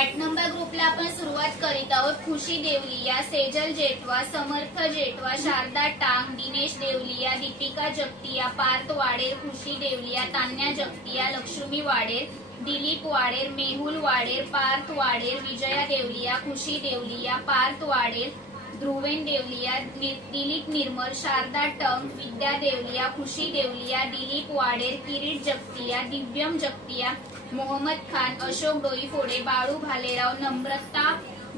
8 number ग्रुपला आपण सुरुवात करीत आहोत। खुशी देवलिया, सेजल जेठवा, समर्थ जेठवा, शारदा टांग, दिनेश देवलिया, दीपिका जगतिया, पार्थ वाडेर, खुशी देवलिया, तान्या जगतिया, लक्ष्मी वाडेर, दिलीप वाडेर, मेहुल वाडेर, पार्थ वाडेर, विजया देवलिया, खुशी देवलिया, पार्थ वाडेर, ध्रुवेन देवलिया, दिलीप निर्मल, शारदा टंग, विद्या देवलिया, खुशी देवलिया, दिलीप वाडेर, किरीट जगतिया, दिव्यम जगतिया, मोहम्मद खान, अशोक डोईफोडे, बाळू भालेराव, नम्रता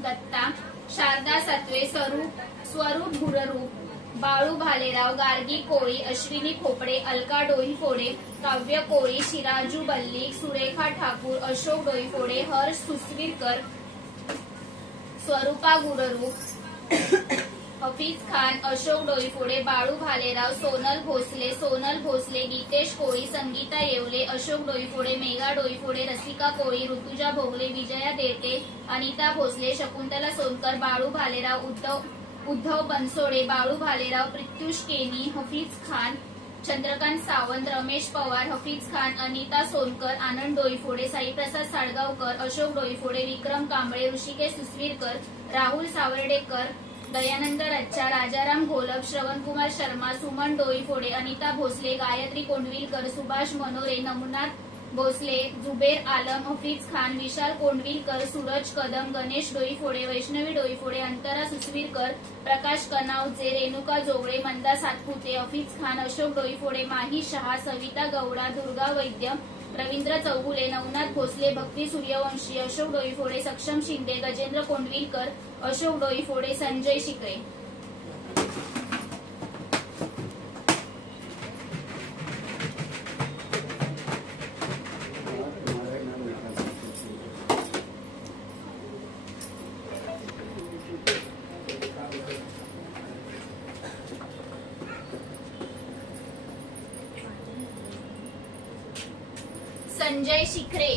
दत्ता, शारदा सातवे, स्वरूप गुररूप, बाळू भालेराव, गार्गी कोळी, अश्विनी खोपडे, अलका डोईफोडे, काव्य कोळी, शिराजू बल्लिक, सुरेखा ठाकूर, अशोक डोईफोडे, हर्ष सुसवीरकर, स्वरूपा गुररूप, हफीज खान, अशोक डोईफोडे, बाळू भालेराव, सोनल भोसले, गीतेश कोळी, संगीता येवले, अशोक डोईफोडे, मेघा डोईफोडे, रसिका कोळी, ऋतुजा भोगले, विजया देरटे, अनिता भोसले, शकुंतला सोनकर, बाळू भालेराव, उद्धव बनसोडे, बाळू भालेराव, प्रत्युष केनी, हफीज खान, चंद्रकांत सावंत, रमेश पवार, हफीज खान, अनिता सोनकर, आनंद डोईफोडे, साईप्रसाद साळगावकर, अशोक डोईफोडे, विक्रम कांबळे, ऋषिकेश सुसवीरकर, राहुल सावर्डेकर, दयानंद रच्चा, राजाराम घोलप, श्रवणकुमार शर्मा, सुमन डोईफोडे, अनिता भोसले, गायत्री कोंडविलकर, सुभाष मनोरे, नमनाथ भोसले, जुबेर आलम, हफीज खान, विशाल कोंडविलकर, सूरज कदम, गणेश डोईफोडे, वैष्णवी डोईफोडे, अंतरा सुसवीरकर, प्रकाश कनावजे, रेणुका जोगळे, मंदा सातपुते, हफीज खान, अशोक डोईफोडे, माही शहा, सविता गौडा, दुर्गा वैद्य, रवींद्र चौगुले, नवनाथ भोसले, भक्ती सूर्यवंशी, अशोक डोईफोडे, सक्षम शिंदे, गजेंद्र कोंडविलकर, अशोक डोईफोडे, संजय शिकरे। संजय शिखरे।